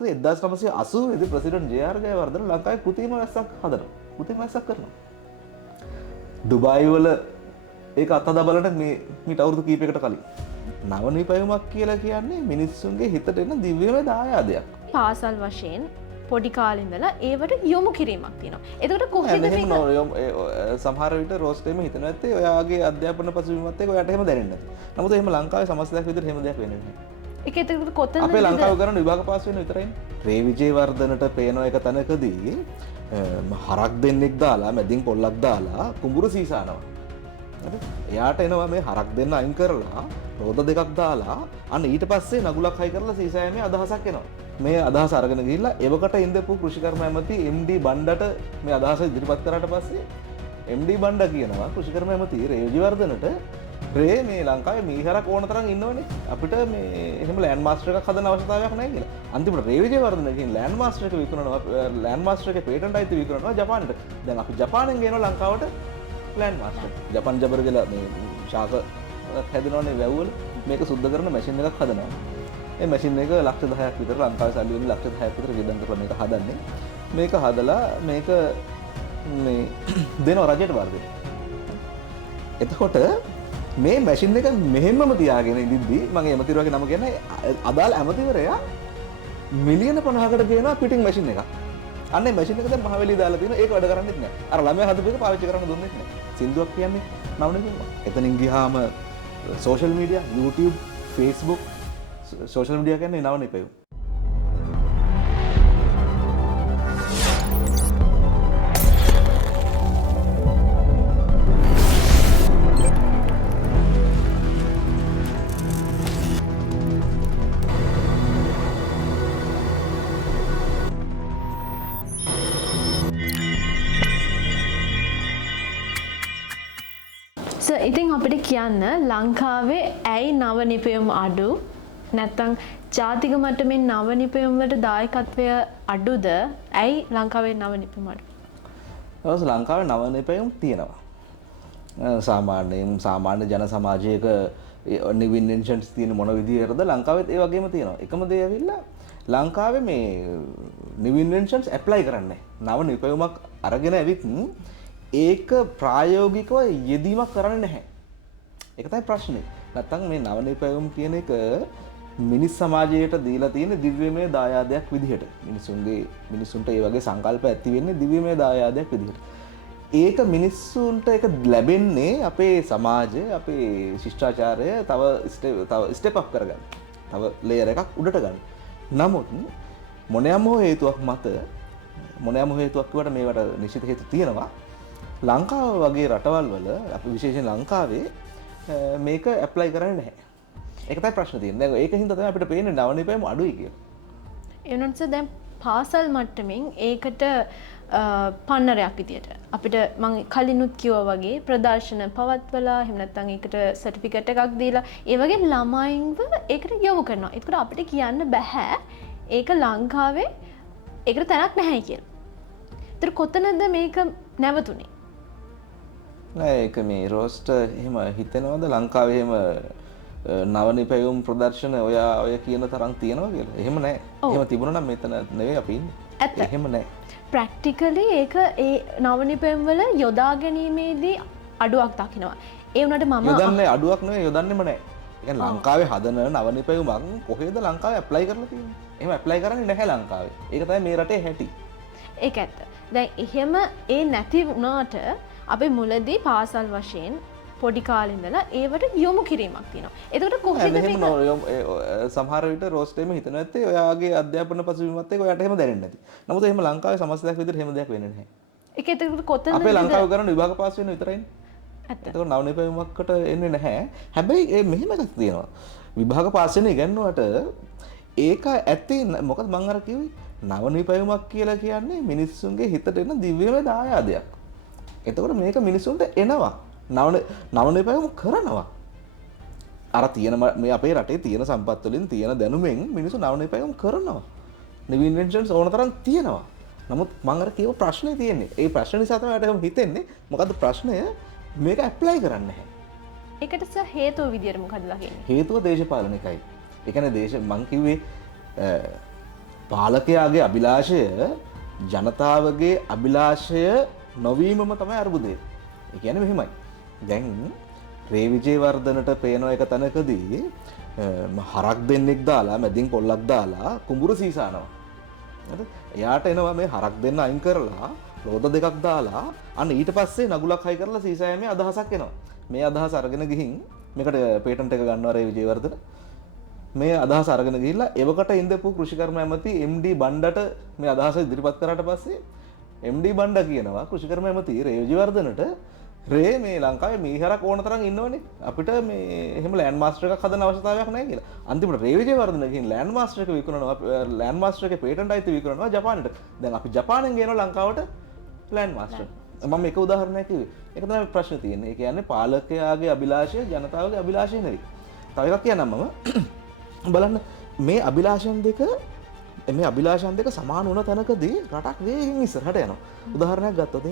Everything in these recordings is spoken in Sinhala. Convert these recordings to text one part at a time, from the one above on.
1980 දී ප්‍රෙසිඩන්ට් ජේ.ආර්. ජයවර්ධන ලංකාවේ කෘතිම වැස්සක් හදනවා. කෘතිම වැස්සක් කරනවා. ඩුබායි වල ඒක අත්හදා බලන්න මේ අවුරුදු කීපයකට කලින් නව නිපැයුමක් කියලා කියන්නේ මිනිස්සුන්ගේ හිතට එන දිව්‍යමය දායාදයක්. පාසල් වශයෙන් පොඩි කාලේ ඉඳලා ඒවට යොමු කිරීමක් තියෙනවා. එතකොට කොහෙද මේක සමහර විට රෝස්ටේම හිතන නැත්තේ ඔයාගේ අධ්‍යාපන පසුබිමත් එක්ක ඔයාට එහෙම දැනෙන්නේ නැහැ. නමුත් එහෙම ලංකාවේ සමස්තයක් විදිහට එහෙම දෙයක් වෙන්නේ නැහැ. ඒක එතකොට කොතනද අපේ ලංකාව කරන විභාග පාස් වෙන විතරයිනේ. රේ විජේවර්ධනට පේන එක තැනකදී හරක් දෙන්නෙක් දාලා මැදින් පොල්ලක් දාලා කුඹුරු සීසානවා. එයාට එනවා මේ හරක් දෙන්න අයින් කරලා රෝද දෙකක් දාලා අන්න ඊට පස්සේ නගුලක් හයි කරලා සීසායමේ අදහසක් එනවා. මේ අදහස අරගෙන ගිහිල්ලා එවකට ඉඳපු කෘෂිකර්ම ඇමති MD බණ්ඩට මේ අදහස ඉදිරිපත් කරාට පස්සේ MD බණ්ඩ කියනවා කෘෂිකර්ම ඇමති රේ විජේවර්ධනට රේ මේ ලංකාවේ මීහරක් ඕන තරම් ඉන්නවනේ අපිට මේ එහෙම ලෑන්ඩ් මාස්ටර් එකක් හදන්න අවශ්‍යතාවයක් නැහැ කියලා. අන්තිමට රේ විජේවර්ධන කියන ලෑන්ඩ් මාස්ටර් එක විකුණනවා ලෑන්ඩ් මාස්ටර් එකේ පේටන්ට් අයිති විකුණනවා ජපානට. දැන් අපි ජපානෙන් ගෙනවා ලංකාවට ලෑන්ඩ් මාස්ටර්. ජපාන් ජබර කියලා මේ ශාක හැදෙනවනේ වැව්වල මේක සුද්ධ කරන මැෂින් එකක් හදනවා. ඒ මැෂින් එක ලක්ෂ 10ක් විතර ලංකාවේ සල්ලි වලින් ලක්ෂ 10ක් විතර ගෙදන් කරලා මේක හදන්නේ. මේක හදලා මේක මේ දෙනවා රජයට වර්ධනය. එතකොට මේ මැෂින් එක මෙහෙම්මම තියාගෙන ඉඳිද්දී මම ඇමතිවරයාගේ නම කියන්නේ අදාළ ඇමතිවරයා මිලියන 50කට ගේනවා පිටින් මැෂින් එකක්. අන්න ඒ මැෂින් එක දැන් මහවැලි දාලා තියෙනවා ඒක වැඩ කරන්නේත් නැහැ. අර ළමයා හදපු එක පාවිච්චි කරන්න දුන්නෙත් නැහැ. සින්දුවක් කියන්නේ නවනේ කිව්වා. එතනින් ගියාම social media YouTube Facebook social media කියන්නේ නවනේ පෙව්. ඉතින් අපිට කියන්න ලංකාවේ ඇයි නව නිපැයුම් අඩු නැත්නම් ජාතික මට්ටමින් නව නිපැයුම් වලට දායකත්වය අඩුද ඇයි ලංකාවේ නව නිපැයුම් අඩු? ඔව් ලංකාවේ නව නිපැයුම් තියෙනවා. සාමාන්‍ය ජන සමාජයක new inventions තියෙන මොන විදියටද ලංකාවෙත් ඒ වගේම තියෙනවා. එකම දේ ඇවිල්ලා ලංකාවේ මේ new inventions apply කරන්නේ නව නිපැයුමක් අරගෙන ඇවිත් ඒක ප්‍රායෝගිකව යෙදීමක් කරන්නේ නැහැ. ඒක තමයි ප්‍රශ්නේ. නැත්තම් මේ නව නිපැයුම් කියන එක මිනිස් සමාජයට දීලා තියෙන දිව්‍යමය දායාදයක් විදිහට. මිනිසුන්ට ඒ වගේ සංකල්ප ඇති වෙන්නේ දිව්‍යමය දායාදයක් විදිහට. ඒක මිනිස්සුන්ට ඒක ලැබෙන්නේ අපේ සමාජය, අපේ ශිෂ්ටාචාරය තව ස්ටෙප් අප් කරගන්න. තව ලේයර් එකක් උඩට ගන්න. නමුත් මොනෑම හේතුවක් මත මොනෑම හේතුවක් කිව්වට මේවට නිශ්චිත හේතු තියෙනවා. ලංකාව වගේ රටවල් වල අපි විශේෂයෙන් ලංකාවේ මේක ඇප්ලයි කරන්නේ නැහැ. ඒක තමයි ප්‍රශ්නේ තියෙන්නේ. දැන් ඒක හින්දා තමයි අපිට පේන්නේ නව නිපැයුම අඩුයි කියලා. ඒ වුණත් දැන් පාසල් මට්ටමින් ඒකට පන්නරයක් විදියට අපිට මම කලිනුත් කිව්වා වගේ ප්‍රදර්ශන පවත්වලා එහෙම නැත්නම් ඒකට සර්ටිෆිකේට් එකක් දීලා ඒ වගේ ළමයින්ව ඒකට යොමු කරනවා. ඒකට අපිට කියන්න බෑ ඒක ලංකාවේ ඒකට තැනක් නැහැ කියලා. ඒතර කොතනද මේක නැවතුනේ? නෑ ඒක මේ රෝස්ට් එහෙම හිතෙනවද ලංකාවේ එහෙම නව නිපැයුම් ප්‍රදර්ශන ඔය කියන තරම් තියෙනවා කියලා? එහෙම නෑ. එහෙම තිබුණා නම් මෙතන නෙවෙයි අපි ඉන්නේ. එහෙම නෑ. ප්‍රැක්ටිකලි ඒක ඒ නව නිපැයුම් වල යොදා ගැනීමේදී අඩුවක් දකිනවා. ඒ වුණාට මම යොදන්නේ අඩුවක් නෙවෙයි යොදන්නෙම නෑ. ඒ කියන්නේ ලංකාවේ හදන නව නිපැයුමක් කොහෙද ලංකාවේ ඇප්ලයි කරලා තියෙන්නේ? එහෙම ඇප්ලයි කරන්නේ නැහැ ලංකාවේ. ඒක තමයි මේ රටේ හැටි. ඒක ඇත්ත. දැන් එහෙම ඒ නැති වුණාට අපි මුලදී පාසල් වශයෙන් පොඩි කාලේ ඉඳලා ඒවට යොමු කිරීමක් තියෙනවා. එතකොට කොහෙද මේක සමහර විට රෝස්ටේම හිතන නැත්තේ ඔයාගේ අධ්‍යාපන පසුබිමත් එක්ක ඔයාට එහෙම දැනෙන්නේ නැති. නමුත් එහෙම ලංකාවේ සමස්තයක් විදිහට එහෙම දෙයක් වෙන්නේ නැහැ. ඒක එතකොට කොතනද අපේ ලංකාව කරන විභාග පාස් වෙන විතරයිනේ. ඇත්ත. එතකොට නව නිපැයුමකට එන්නේ නැහැ. හැබැයි මෙහෙම එකක් තියෙනවා. විභාග පාස් වෙන ඉගෙනුවට ඒක ඇත්ත මොකද මම අර කිව්වේ නව නිපැයුමක් කියලා කියන්නේ මිනිස්සුන්ගේ හිතට එන දිව්‍යමය දායාදයක්. එතකොට මේක මිනිස්සුන්ට එනවා. නව නිපැයුම කරනවා. අර තියෙන මේ අපේ රටේ තියෙන සම්පත් වලින් තියෙන දැනුමෙන් මිනිස්සු නව නිපැයුම් කරනවා. new inventions ඕන තරම් තියෙනවා. නමුත් මම අර කියව ප්‍රශ්නේ තියෙන්නේ. ඒ ප්‍රශ්න නිසා තමයි මට හිතෙන්නේ මොකද්ද ප්‍රශ්නය මේක ඇප්ලයි කරන්නේ නැහැ. ඒකට හේතුව විදියට මොකද්ද ලගන්නේ? හේතුව දේශපාලනිකයි. ඒ කියන්නේ මං කිව්වේ පාලකයාගේ අභිලාෂය ජනතාවගේ අභිලාෂය නොවීමම තමයි අර්බුදය. ඒ කියන්නේ මෙහෙමයි. දැන් රේ විජේවර්ධනට පේන එක තැනකදී හරක් දෙන්නෙක් දාලා මැදින් පොල්ලක් දාලා කුඹුර සීසානවා. හරිද? එයාට එනවා මේ හරක් දෙන්න අයින් කරලා ලෝද දෙකක් දාලා අන්න ඊට පස්සේ නගුලක් හයි කරලා සීසායමේ අදහසක් එනවා. මේ අදහස අරගෙන ගිහින් මේකට පේටන්ට් එක ගන්නවා රේ විජේවර්ධන. මේ අදහස අරගෙන ගිහිල්ලා එවකට ඉඳපු කෘෂිකර්ම ඇමති MD බණ්ඩට මේ අදහස ඉදිරිපත් කරාට පස්සේ MD බණ්ඩ කියනවා කෘෂිකර්ම ඇමති රේ විජේවර්ධනට රේ මේ ලංකාවේ මීහරක් ඕන තරම් ඉන්නවනේ අපිට මේ එහෙම ලෑන්ඩ් මාස්ටර් එකක් හදන්න අවශ්‍යතාවයක් නැහැ කියලා. අන්තිමට රේ විජේවර්ධන ගිහින් ලෑන්ඩ් මාස්ටර් එක විකුණනවා ලෑන්ඩ් මාස්ටර් එකේ පේටන්ට් අයිති විකුණනවා ජපානට. දැන් අපි ජපානෙන් ගේනවා ලංකාවට ලෑන්ඩ් මාස්ටර්. මම එක උදාහරණයක් කිව්වේ. ඒක තමයි ප්‍රශ්නේ තියෙන්නේ. ඒ කියන්නේ පාලකයාගේ අභිලාෂය ජනතාවගේ අභිලාෂය නෙවෙයි. තව එකක් කියන්නම් මම බලන්න මේ අභිලාෂයන් දෙක සමාන වුණ තැනකදී රටක් වේගෙන් ඉස්සරහට යනවා. උදාහරණයක් ගත්තොත්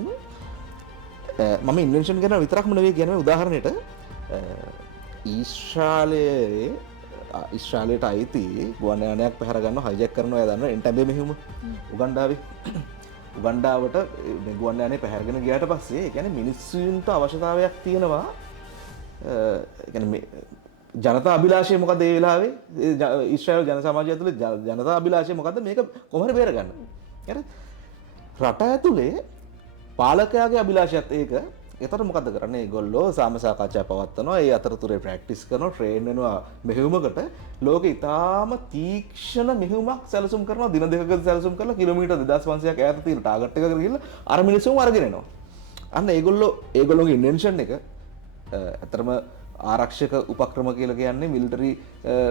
මම ඉන්වෙන්ෂන් කරන විතරක්ම නෙවෙයි කියන්නේ උදාහරණයට ඊශ්‍රායලයට අයිති ගුවන් යානයක් පැහැර ගන්න හයිජැක් කරනවා දන්න එන්ටැබේ මෙහෙම උගන්ඩාවට ගුවන් යානේ පැහැරගෙන ගියාට පස්සේ ඒ කියන්නේ මිනිස්සුන්ට අවශ්‍යතාවයක් තියෙනවා ජනතා අභිලාෂය මොකද ඒ වෙලාවේ ඊශ්‍රායල් ජන සමාජය ඇතුලේ ජනතා අභිලාෂය මොකද්ද මේක කොහොමද බේරගන්න. හරි රට ඇතුලේ පාලකයාගේ අභිලාෂයත් ඒක. ඒතර මොකද කරන්නේ? ඒගොල්ලෝ සාම සාකච්ඡා පවත්වනවා. ඒ අතරතුරේ ප්‍රැක්ටිස් කරනවා, ට්‍රේන් වෙනවා මෙහෙයුමකට. ලෝකෙ ඉතාම තීක්ෂණ මෙහෙයුමක් සැලසුම් කරනවා. දින දෙකකදී සැලසුම් කරලා කිලෝමීටර් 2500ක් ඈත තියෙන ටාගට් එකකට ගිහිල්ලා අර මිනිස්සුන්ව අරගෙන එනවා. අන්න ඒගොල්ලෝගේ ඉන්වෙන්ෂන් එක අතරම ආරක්ෂක උපක්‍රම කියලා කියන්නේ මිලිටරි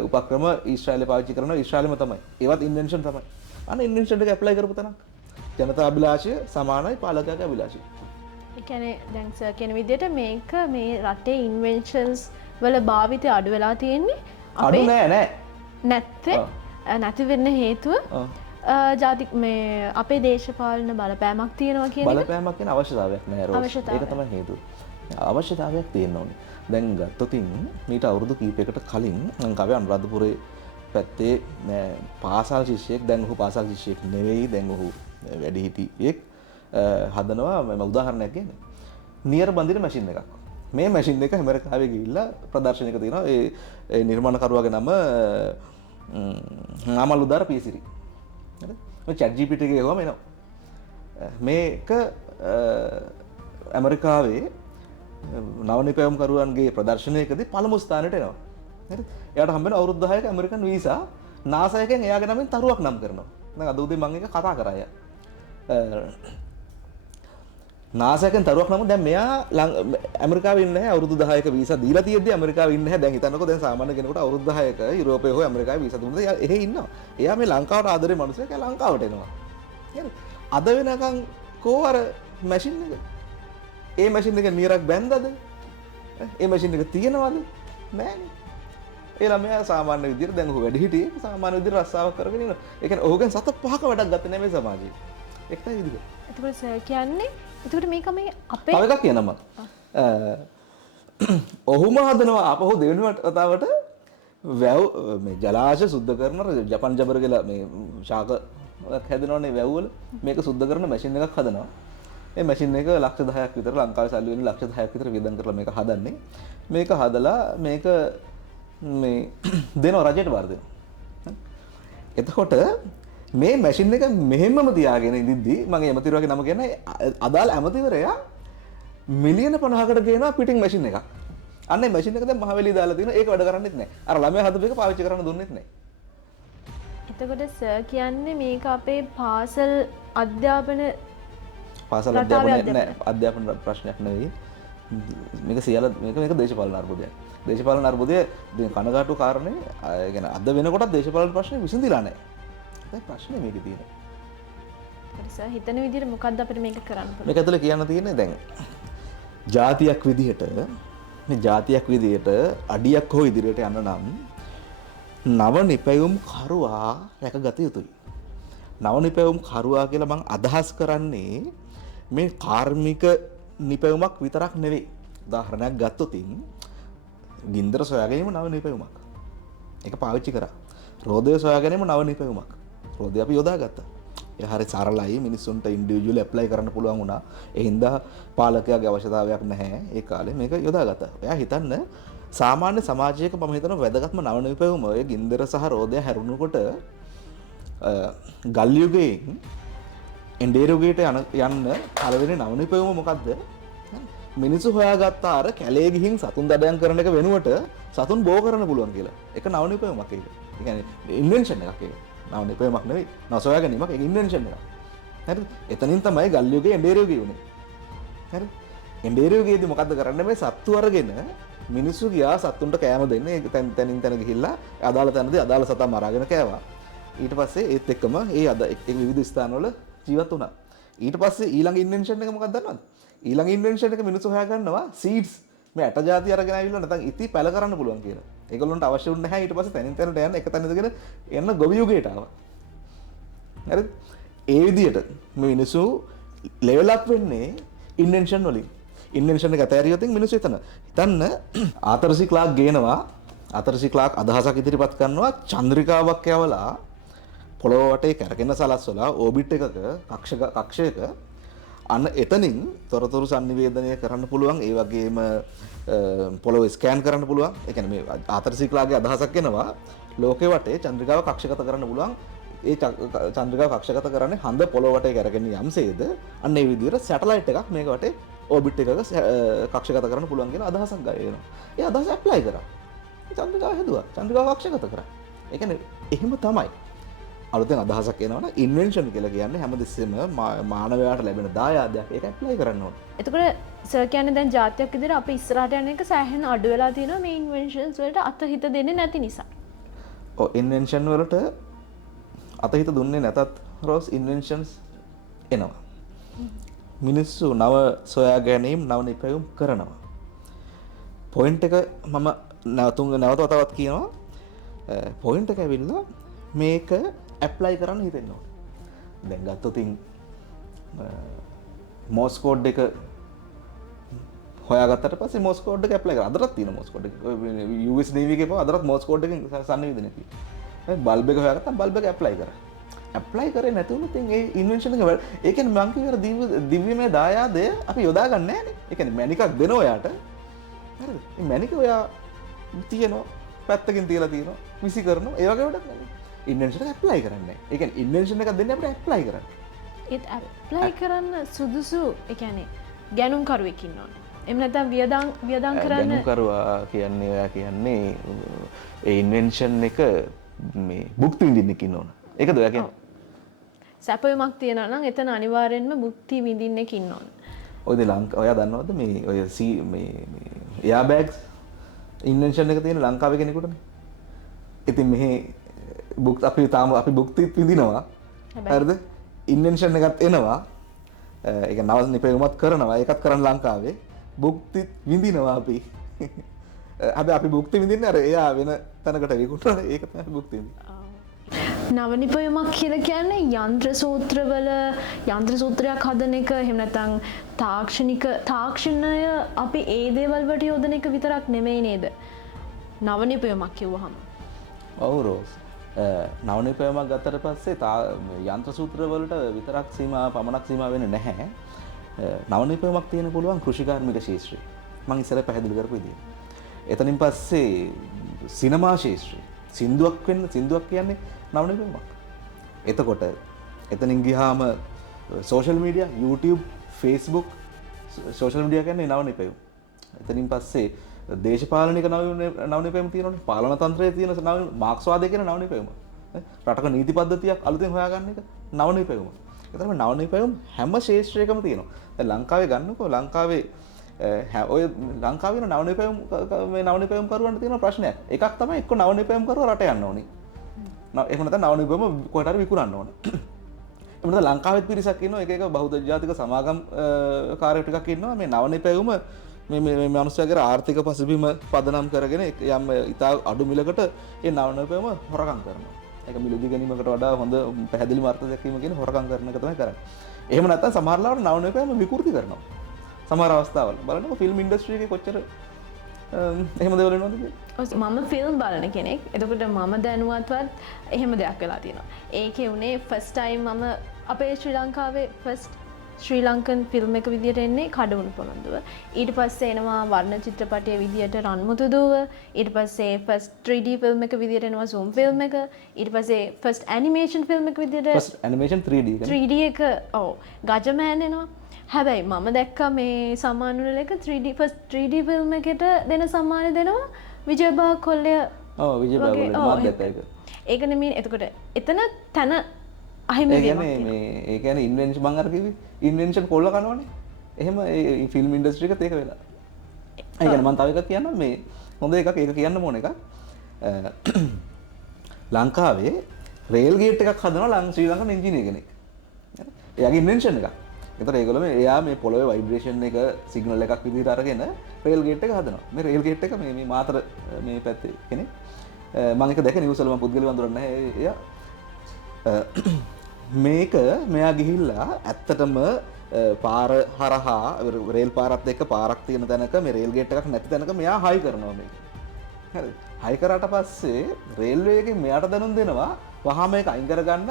උපක්‍රම ඊශ්‍රායලය පාවිච්චි කරනවා. ඊශ්‍රායලෙම තමයි. ඒවත් ඉන්වෙන්ෂන් තමයි. අන්න ඉන්වෙන්ෂන් එක ඇප්ලයි කරපු තැනක්. ජනතා අභිලාෂය සමානයි පාලකයාගේ අභිලාෂය. ඒ කියන්නේ දැන් සර් කියන විදිහට මේක මේ රටේ ඉන්වෙන්ෂන්ස් වල භාවිතය අඩු වෙලා තියෙන්නේ. අඩු නෑ. නැති වෙන්න හේතුව ජාතික මේ අපේ දේශපාලන බලපෑමක් තියෙනවා කියන එක. බලපෑමක් කියන අවශ්‍යතාවයක් නෑ රෝස්. ඒක තමයි හේතුව. අවශ්‍යතාවයක් තියෙන්න ඕනේ. දැන් ගත්තොතින් මීට අවුරුදු කීපයකට කලින් ලංකාවේ අනුරාධපුරේ පැත්තේ පාසල් ශිෂ්‍යයෙක් දැන් ඔහු පාසල් ශිෂ්‍යයෙක් නෙවෙයි දැන් ඔහු වැඩිහිටියෙක් හදනවා මම උදාහරණයක් කියන්නේ නියර බඳින මැෂින් එකක්. මේ මැෂින් එක ඇමරිකාවේ ගිහිල්ලා ප්‍රදර්ශනයක තියෙනවා. ඒ නිර්මාණකරුවාගේ නම නාමල්උදාර පීසිරි. හරි? මේ chat GPT එකේ ගිහුවම එනවා. මේක ඇමරිකාවේ නවනිපැයුම්කරුවන්ගේ ප්‍රදර්ශනයකදී පළමු ස්ථානයට එනවා. හරි? එයාට හම්බ වෙන අවුරුදු 10ක ඇමරිකන් වීසා NASA එකෙන් එයාගේ නමින් තරුවක් නම් කරනවා. දැන් අද උදේ මම එක කතා කරා අය. NASA එකෙන් තරුවක් නම් දැන් මෙයා ඇමරිකාවේ ඉන්නේ නැහැ අවුරුදු 10ක වීසා දීලා තියෙද්දි ඇමරිකාවේ ඉන්නේ නැහැ. දැන් හිතන්නකෝ දැන් සාමාන්‍ය කෙනෙකුට අවුරුදු 10ක යුරෝපයේ හෝ ඇමරිකාවේ වීසා දුන්නොත් එයා එහෙ ඉන්නවා. එයා මේ ලංකාවට ආදරේ මිනිස්සෙක් එයා ලංකාවට එනවා. හරි? අද වෙනකන් කෝ අර මැෂින් එක ඒ මැෂින් එක නියරක් බැන්දද? ඒ මැෂින් එක තියෙනවද? නෑනේ. ඒ ළමයා සාමාන්‍ය විදිහට දැන් ඔහු වැඩි හිටියේ සාමාන්‍ය විදිහට රස්සාවක් කරගෙන ඉන්නවා. ඒ කියන්නේ ඔහුගෙන් සත පහක වැඩක් ගත්තේ නෑ මේ සමාජයේ. ඒක තමයි විදිහ. එතකොට සර් කියන්නේ එතකොට මේක මේ අපේ තව එකක් කියනම ඔහුම හදනවා ආපහු දෙවෙනි වතාවට වැව් මේ ජලාශ සුද්ධ කරන ජපන් ජබර කියලා මේ ශාක හැදෙනවනේ වැව් වල මේක සුද්ධ කරන මැෂින් එකක් හදනවා. ඒ මැෂින් එක ලක්ෂ 10ක් විතර ලංකාවේ සල්ලි වලින් ලක්ෂ 10ක් විතර වියදම් කරලා මේක හදන්නේ. මේක හදලා මේක මේ දෙනවා රජයට බාර දෙනවා. එතකොට මේ මැෂින් එක මෙහෙමම තියාගෙන ඉඳිද්දි මම ඇමතිවරයාගේ නම කියන්නේ අදාළ ඇමතිවරයා මිලියන 50කට ගේනවා පිටින් මැෂින් එකක්. අන්න ඒ මැෂින් එක දැන් මහවැලි දාලා තියෙනවා. ඒක වැඩ කරන්නේත් නැහැ. අර ළමයා හදපු එක පාවිච්චි කරන්න දුන්නෙත් නැහැ. එතකොට සර් කියන්නේ මේක අපේ පාසල් අධ්‍යාපන ප්‍රශ්නයක් නෙවෙයි. මේක සියල්ල මේක දේශපාලන අර්බුදයක්. දේශපාලන අර්බුදය කනගාටු කාරණේ يعني අද වෙනකොටත් දේශපාලන ප්‍රශ්නේ විසඳිලා නැහැ. ඒ ප්‍රශ්නේ මේකේ තියෙනවා. හරි සර් හිතන විදිහට මොකද්ද අපිට මේක කරන්න පුළුවන්? මේක ඇතුලේ කියන්න තියෙන්නේ දැන් ජාතියක් විදිහට මේ ජාතියක් විදිහට අඩියක් හෝ ඉදිරියට යන්න නම් නව නිපැයුම් කරුවා රැකගත යුතුයි. නව නිපැයුම් කරුවා කියලා මම අදහස් කරන්නේ මේ කාර්මික නිපැයුමක් විතරක් නෙවෙයි. උදාහරණයක් ගත්තොත් ගින්දර සොයා ගැනීම නව නිපැයුමක්. ඒක පාවිච්චි කරා. රෝදය සොයා ගැනීම නව නිපැයුමක්. රෝදය අපි යොදාගත්තා. ඒ හරි සරලයි මිනිස්සුන්ට ඉන්ඩිවිජුවල් ඇප්ලයි කරන්න පුළුවන් වුණා. ඒ හින්දා පාලකයාගේ අවශ්‍යතාවයක් නැහැ ඒ කාලේ මේක යොදාගත්තා. එයා හිතන්න සාමාන්‍ය සමාජයක මම හිතනවා වැදගත්ම නව නිපැවුම ඔය ගින්දර සහ රෝදය හැරුණුකොට ගල් යුගයෙන් එන්ඩේර යුගයට යන්න පළවෙනි නව නිපැවුම මොකද්ද? මිනිස්සු හොයාගත්ත අර කැලේ ගිහින් සතුන් දඩයම් කරන එක වෙනුවට සතුන් බෝ කරන්න පුළුවන් කියලා. ඒක නව නිපැවුමක් ඒක. ඒ කියන්නේ ඉන්වෙන්ෂන් එකක් ඒක. නව නිපැවුමක් නෙවෙයි. නව සොයා ගැනීමක් ඒක ඉන්වෙන්ෂන් එකක්. හරිද? එතනින් තමයි ගල් යුගයේ එන්ඩේර යුගය උනේ. හරිද? එන්ඩේර යුගයේදී මොකද්ද කරන්නේ? මේ සත්තු අරගෙන මිනිස්සු ගියා සත්තුන්ට කෑම දෙන්න. ඒක තැනින් තැන ගිහිල්ලා අදාළ තැනදී අදාළ සතා මරාගෙන කෑවා. ඊට පස්සේ ඒත් එක්කම ඒ විවිධ ස්ථානවල ජීවත් වුණා. ඊට පස්සේ ඊළඟ ඉන්වෙන්ෂන් එක මොකක්ද දන්නවද? ඊළඟ ඉන්වෙන්ෂන් එක මිනිස්සු හොයාගන්නවා සීඩ්ස් මේ ඇට ಜಾති අරගෙන ආවිල්ලා නැත්නම් ඉති පැල කරන්න පුළුවන් කියලා. ඒගොල්ලන්ට අවශ්‍ය වුණ නැහැ ඊට පස්සේ තැනින් තැනට යන්න එක තැන ඉඳගෙන එන්න ගොවි යුගයට ආවා. හරිද? ඒ විදිහට මේ මිනිස්සු ලෙවල් අප් වෙන්නේ ඉන්වෙන්ෂන් වලින්. ඉන්වෙන්ෂන් එක ඇතෑරියොත් මිනිස්සු හිතන්න ආතර් සී ක්ලාක් ගේනවා. ආතර් සී ක්ලාක් අදහසක් ඉදිරිපත් කරනවා චන්ද්‍රිකාවක් යවලා පොළොව වටේ කැරකෙන සලස්වලා ඕබිට් එකක කක්ෂයක අන්න එතනින් තොරතුරු sannivedanaya කරන්න පුළුවන්. ඒ වගේම පොළොව ස්කෑන් කරන්න පුළුවන්. ඒ කියන්නේ මේ ආතර් සී ක්ලාක්ගේ අදහසක් එනවා ලෝකෙ වටේ චන්ද්‍රිකාව කක්ෂගත කරන්න පුළුවන්. ඒ චන්ද්‍රිකාව කක්ෂගත කරන්නේ හඳ පොළොව වටේ කැරගෙන යම්සේද අන්න ඒ විදිහට සැටලයිට් එකක් මේක වටේ ඕබිට් එකක කක්ෂගත කරන්න පුළුවන් කියන අදහසක් ගන්නවා. ඒ අදහස ඇප්ලයි කරා. චන්ද්‍රිකාව හැදුවා. චන්ද්‍රිකාව කක්ෂගත කරා. ඒ කියන්නේ එහෙම තමයි. අලුතෙන් අදහසක් එනවනම් ඉන්වෙන්ෂන් කියලා කියන්නේ හැමදෙස්සෙම මානවයාට ලැබෙන දායාදයක්. ඒක ඇප්ලයි කරන්න ඕනේ. එතකොට සර් කියන්නේ දැන් ජාතියක් විදිහට අපි ඉස්සරහට යන එක සෑහෙන අඩු වෙලා තියෙනවා මේ ඉන්වෙන්ෂන්ස් වලට අතහිත දෙන්නේ නැති නිසා. ඔව් ඉන්වෙන්ෂන් වලට අතහිත දුන්නේ නැතත් රෝස් ඉන්වෙන්ෂන්ස් එනවා. මිනිස්සු නව සොයා ගැනීම නව නිපැයුම් කරනවා. පොයින්ට් එක මම නැවත වතාවක් කියනවා. පොයින්ට් එක ඇවිල්ලා මේක ඇප්ලයි කරන්න හිතෙන්න ඕනේ. දැන් ගත්තොත් මෝස් කෝඩ් එක හොයාගත්තට පස්සේ මෝස් කෝඩ් එක ඇප්ලයි කරා. අදටත් තියෙන මෝස් කෝඩ් එක. US Navy එකේ පොව අදටත් මෝස් කෝඩ් එකෙන් sannivedana තියෙනවා. බල්බ් එක හොයාගත්තා බල්බ් එක ඇප්ලයි කරා. ඇප්ලයි කරේ නැති වුණොත් ඒ ඉන්වෙන්ෂන් එක ඒ කියන්නේ මං කියන දිව්‍යමය දායාදය අපි යොදා ගන්න නැහැ නේ. ඒ කියන්නේ මැනිකක් දෙන ඔයාට. හරිද? මේ මැනික ඔයා තියනවා පැත්තකින් තියලා තියෙනවා. විසි කරනවා. ඒ වගේ වැඩක් නෙමෙයි. ඉන්වෙන්ෂන් එක ඇප්ලයි කරන්නේ නැහැ. ඒ කියන්නේ ඉන්වෙන්ෂන් එකක් දෙන්නේ අපිට ඇප්ලයි කරන්න. ඒත් ඇප්ලයි කරන්න සුදුසු ඒ කියන්නේ ගැනුම්කරුවෙක් ඉන්නවනේ. එහෙම නැත්නම් වියදම් කරන්න ගැනුම්කරුවා කියන්නේ ඔයා කියන්නේ ඒ ඉන්වෙන්ෂන් එක මේ භුක්ති විඳින්නෙක් ඉන්න ඕන. ඒකද ඔයා කියන්නේ? සැපයුමක් තියනවා නම් එතන අනිවාර්යෙන්ම භුක්ති විඳින්නෙක් ඉන්න ඕන. ඔයද ඔයා දන්නවද මේ ඔය මේ එයා බෑග්ස් ඉන්වෙන්ෂන් එක තියෙන ලංකාවේ කෙනෙකුටනේ. ඉතින් මෙහි අපි භුක්ති විඳිනවා. හරිද? ඉන්වෙන්ෂන් එකත් එනවා. ඒක නව නිපැයුමත් කරනවා. ඒකත් කරන්න ලංකාවේ. භුක්ති විඳිනවා අපි. හැබැයි අපි භුක්ති විඳින්නේ අර එයා වෙන තැනකට විකුණන ඒක තමයි භුක්ති විඳින්නේ. නවනිපයුමක් කියලා කියන්නේ යන්ත්‍ර සූත්‍රයක් හදන එක එහෙම නැත්නම් තාක්ෂණය අපි ඒ දේවල් වලට යොදන එක විතරක් නෙමෙයි නේද? නවනිපයුමක් කිව්වහම. ඔව් රෝස්. නවනිපයුමක් ගත්තට පස්සේ යන්ත්‍ර සූත්‍ර වලට විතරක් පමණක් සීමා වෙන්නේ නැහැ. නවනිපයුමක් තියෙන පුළුවන් කෘෂිකාර්මික ශාස්ත්‍රය. මම ඉස්සර පැහැදිලි කරපු විදිහ. එතනින් පස්සේ සිනමා ශාස්ත්‍රය. සින්දුවක් කියන්නේ නවනිපයුමක්. එතකොට එතනින් ගියාම social media YouTube Facebook social media කියන්නේ නවනිපයුම. එතනින් පස්සේ දේශපාලනික නවනිපයුම තියෙනවනේ. පාලන තන්ත්‍රයේ තියෙන මාක්ස්වාදය කියන නවනිපයුම. රටක නීති පද්ධතියක් අලුතෙන් හොයාගන්න එක නවනිපයුම. ඒතරම් නවනිපයුම හැම ශාස්ත්‍රයකම තියෙනවා. දැන් ලංකාවේ ගන්නකො ලංකාවේ ඔය ලංකාවේ නවනිපයුම් කරුවන්ට තියෙන ප්‍රශ්නයක්. එකක් තමයි එක්ක නවනිපයුම් කරුවා රට යන්න ඕනේ. එහෙම නැත්නම් නවනිපයුම කොහෙට හරි විකුණන්න ඕනේ. එහෙම නැත්නම් ලංකාවෙත් පිරිසක් ඉන්නවා එක බෞද්ධ ජාතික සමාගම් කාර්යයක් ටිකක් ඉන්නවා මේ නවනිපයුම මේ මිනිස්සුන්ගේ ආර්ථික පසුබිම පදනම් කරගෙන යම් ඉතා අඩු මිලකට ඒ නවනිපයුම හොරකම් කරනවා. ඒක මිලදී ගැනීමකට වඩා හොඳ පැහැදිලිම අර්ථ දැක්වීම කියන හොරකම් කරන එක තමයි කරන්නේ. එහෙම නැත්නම් සමහර ලාවට නවනිපයුම විකෘති කරනවා. සමහර අවස්ථාවල බලන්නකො ෆිල්ම් ඉන්ඩස්ට්‍රි එකේ කොච්චර එහෙම දේවල් වෙනවද කියලා. මම ෆිල්ම් බලන කෙනෙක්. එතකොට මම දැනුවත්වත් එහෙම දෙයක් වෙලා තියෙනවා. ඒකේ උනේ ෆස්ට් ටයිම් මම අපේ ශ්‍රී ලංකාවේ ෆස්ට් ශ්‍රී ලංකන් ෆිල්ම් එක විදියට එන්නේ කඩවුණු පොළොන්දුව. ඊට පස්සේ එනවා වර්ණ චිත්‍රපටයේ විදියට රන්මුතු දුව. ඊට පස්සේ ෆස්ට් 3D ෆිල්ම් එක විදියට එනවා Zoom ෆිල්ම් එක. ඊට පස්සේ ෆස්ට් ඇනිමේෂන් ෆිල්ම් එක විදියට ෆස්ට් ඇනිමේෂන් 3D එක 3D එක ඔව් ගජමෑන් එනවා. හැබැයි මම දැක්කා මේ සම්මාන උළෙල එක 3D ෆස්ට් 3D ෆිල්ම් එකට දෙන සම්මානය දෙනවා විජයබා කොල්ලය. ඔව් විජයබා කොල්ලය මාත් දැක්කා ඒක. ඒක නෙමෙයි එතකොට එතන තන අහිමි වීමක් තියෙනවා. ඒ කියන්නේ ඉන්වෙන්ෂන් මං අර කිව්වේ ඉන්වෙන්ෂන් කොල්ල කනවනේ. එහෙම ඒ ෆිල්ම් ඉන්ඩස්ට්‍රි එකත් ඒක වෙලා. ඒ කියන්නේ මම තව එකක් කියන්නම් මේ හොඳ එකක් ඒක කියන්න ඕන එකක්. ලංකාවේ රේල් ගේට් එකක් හදනවා ශ්‍රී ලංකන් ඉංජිනේර කෙනෙක්. එයාගේ ඉන්වෙන්ෂන් එකක්. ඒතර ඒගොල්ලෝ එයා මේ පොළොවේ වයිබ්‍රේෂන් එක සිග්නල් එකක් විදිහට අරගෙන රේල් ගේට් එක හදනවා. මේ රේල් ගේට් එක මේ මාතර මේ පැත්තේ කෙනෙක්. මම ඒක දැක නිවුස් වල මම පුද්ගලිකව වඳුරන්නේ නැහැ. එයා මේක මෙයා ගිහිල්ලා ඇත්තටම පාර හරහා රේල් පාරත් එක්ක පාරක් තියෙන තැනක මේ රේල් ගේට් එකක් නැති තැනක මෙයා හයි කරනවා මේක. හරිද? හයි කරාට පස්සේ රේල්වේ එකෙන් මෙයාට දැනුම් දෙනවා වහාම මේක අයින් කරගන්න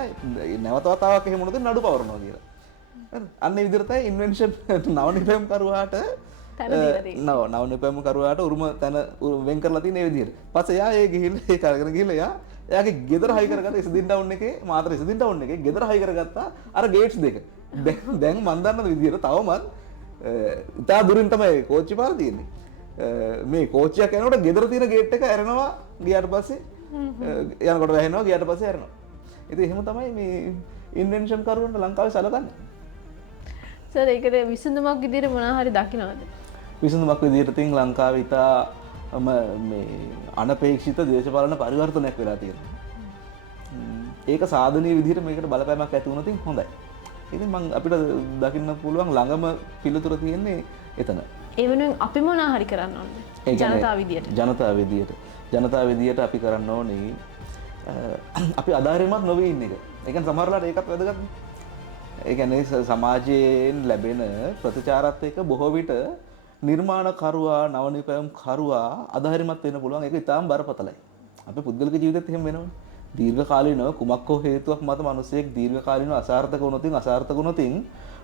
නැවත වතාවක් එහෙම වුණොත් නඩු පවරනවා කියලා. හරිද? අන්න ඒ විදිහට තමයි ඉන්වෙන්ෂන් නව නිපැයුම් කරුවාට නව නිපැයුම් කරුවාට උරුම තැන වෙන් කරලා තියෙන ඒ විදිහට. පස්සේ එයා ඒ ගිහිල්ලා ඒක අරගෙන ගිහිල්ලා එයාගේ ගෙදර හයි කරගත්ත ඉසදින් ටවුන් එකේ මාතර ඉසදින් ටවුන් එකේ ගෙදර හයි කරගත්තා අර ගේට්ස් දෙක. දැන් මන් දන්න විදිහට තවමත් ඉතා දුරින් තමයි කෝච්චි පාර තියෙන්නේ. මේ කෝච්චියක් යනකොට ගෙදර තියෙන ගේට් එක ඇරෙනවා ගියාට පස්සේ යනකොට වැහෙනවා ගියාට පස්සේ ඇරෙනවා. ඉතින් එහෙම තමයි මේ ඉන්වෙන්ෂන් කරුවන්ට ලංකාවේ සැලකන්නේ. සර් ඒකට විසඳුමක් විදිහට මොනවා හරි දකින්නවද? විසඳුමක් විදිහට තින් ලංකාවේ ඉතා මේ අනපේක්ෂිත දේශපාලන පරිවර්තනයක් වෙලා තියෙනවා. ඒක සාධනීය විදිහට මේකට බලපෑමක් ඇති වුණොත් හොඳයි. ඉතින් මම අපිට දකින්න පුළුවන් ළඟම පිළිතුර තියෙන්නේ එතන. ඒ වෙනුවෙන් අපි මොනවා හරි කරන්න ඕනේ? ජනතාව විදියට. ජනතාව විදියට අපි කරන්න ඕනේ අපි අධෛර්යමත් නොවී ඉන්න එක. ඒ කියන්නේ සමහරලාට ඒකත් වැදගත්. ඒ කියන්නේ සමාජයෙන් ලැබෙන ප්‍රතිචාරات එක්ක බොහෝ විට නිර්මාණකරුවා නවනිපැයුම් කරුවා අධෛර්යමත් වෙන්න පුළුවන්. ඒක ඉතාම බරපතලයි. අපේ පුද්ගලික ජීවිතෙත් එහෙම වෙනවනේ. දීර්ඝකාලීනව කුමක් හෝ හේතුවක් මත මිනිසෙක් දීර්ඝකාලීනව අසාර්ථක වුණොත්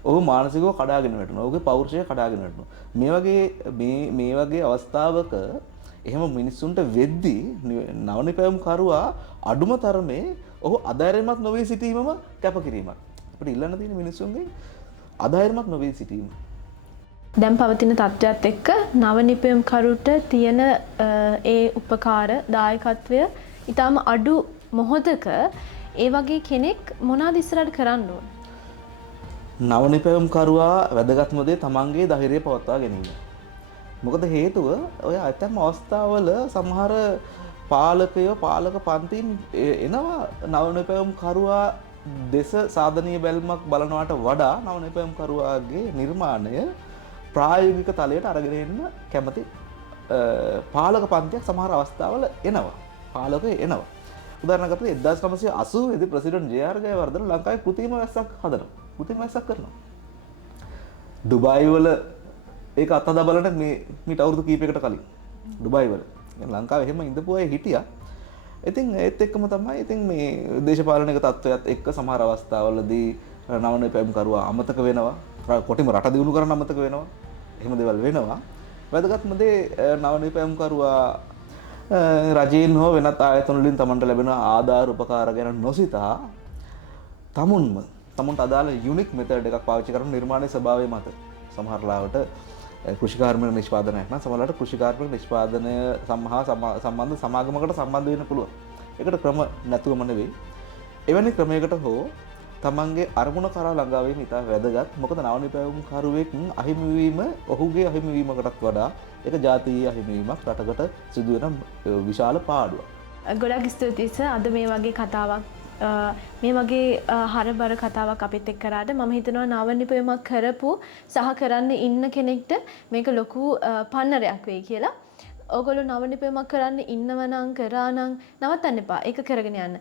ඔහු මානසිකව කඩාගෙන වැටෙනවා. ඔහුගේ පෞරුෂය කඩාගෙන වැටෙනවා. මේ වගේ අවස්ථාවක එහෙම මිනිස්සුන්ට වෙද්දී නවනිපැයුම් කරුවා අඩුම තරමේ ඔහු අධෛර්යමත් නොවී සිටීමම කැපකිරීමක්. අපිට ඉල්ලන්න තියෙන මිනිස්සුන්ගේ අධෛර්යමත් නොවී සිටීම. දැන් පවතින තත්ත්වයක් එක්ක නව නිපැයුම් කරුට තියෙන ඒ උපකාර දායකත්වය ඊටාම අඩු මොහොතක ඒ වගේ කෙනෙක් මොනවාද ඉස්සරහට කරන්න ඕන? නව නිපැයුම් කරුවා වැදගත්ම දේ තමන්ගේ ධෛර්යය පවත්වා ගැනීම. මොකද හේතුව ඔය ඇතැම් අවස්ථාවල සමහර පාලක පන්තින් එනවා නව නිපැයුම් කරුවා දෙස සාධනීය බැල්මක් බලනවාට වඩා නව නිපැයුම් කරුවාගේ නිර්මාණය ප්‍රායෝගික තලයට අරගෙන එන්න කැමති පාලක පන්තියක් සමහර අවස්ථාවල එනවා. පාලකයෝ එනවා. උදාහරණයක් ගත්තොත් 1980 දී ප්‍රෙසිඩන්ට් ජේ.ආර්. ජයවර්ධන ලංකාවේ කෘත්‍රිම වැස්සක් හදනවා. කෘත්‍රිම වැස්සක් කරනවා. ඩුබායි වල ඒක අත්හදා බලන්න මේ අවුරුදු කීපයකට කලින් ඩුබායි වල. ලංකාවේ එහෙම ඉඳපු අය හිටියා. ඉතින් ඒත් එක්කම තමයි ඉතින් මේ දේශපාලනික තත්ත්වයක් එක්ක සමහර අවස්ථාවලදී නව නිපැයුම් කරුවා අමතක වෙනවා. කොටිම රට දියුණු කරන්න අමතක වෙනවා. එහෙම දේවල් වෙනවා. වැදගත්ම දේ නව නිපැයුම් කරුවා රජයෙන් හෝ වෙනත් ආයතන වලින් තමන්ට ලැබෙන ආධාර උපකාර ගැන නොසිතා තමුන්ට අදාළ යුනික් මෙතඩ් එකක් පාවිච්චි කරන නිර්මාණයේ ස්වභාවය මත සමහර ලාවට කෘෂිකාර්මික නිෂ්පාදනයක් නම් සමහර ලාවට කෘෂිකාර්මික නිෂ්පාදනය සම්බන්ධ සමාගමකට සම්බන්ධ වෙන්න පුළුවන්. ඒකට ක්‍රම නැතුවම නෙවෙයි. එවැනි ක්‍රමයකට හෝ තමන්ගේ අරමුණ කරා ළඟා වීම ඉතා වැදගත්. මොකද නව නිපැයුම් කරුවෙක් අහිමි වීම ඔහුගේ අහිමි වීමකටත් වඩා ඒක ජාතීය අහිමිවීමක්, රටකට සිදුවෙන විශාල පාඩුවක්. ගොඩක් ස්තුතියි සර්. අද මේ වගේ කතාවක් මේ වගේ හරබර කතාවක් අපිත් එක්ක කරාට මම හිතනවා නව නිපැයුමක් කරපු සහ කරන්න ඉන්න කෙනෙක්ට මේක ලොකු පන්නරයක් වෙයි කියලා. ඔයගොල්ලෝ නව නිපැයුමක් කරන්න ඉන්නවනම් කරානම් නවත්තන්න එපා. ඒක කරගෙන යන්න.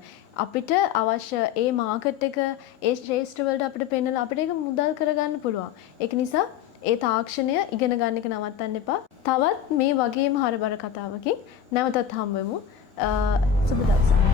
අපිට අවශ්‍ය ඒ මාකට් එක ඒ ශ්‍රේෂ්ඨ වලට අපිට පෙන්නලා අපිට ඒක මුදල් කරගන්න පුළුවන්. ඒක නිසා ඒ තාක්ෂණය ඉගෙන ගන්න එක නවත්තන්න එපා. තවත් මේ වගේම හරබර කතාවකින් නැවතත් හම්බෙමු. සුබ දවසක්.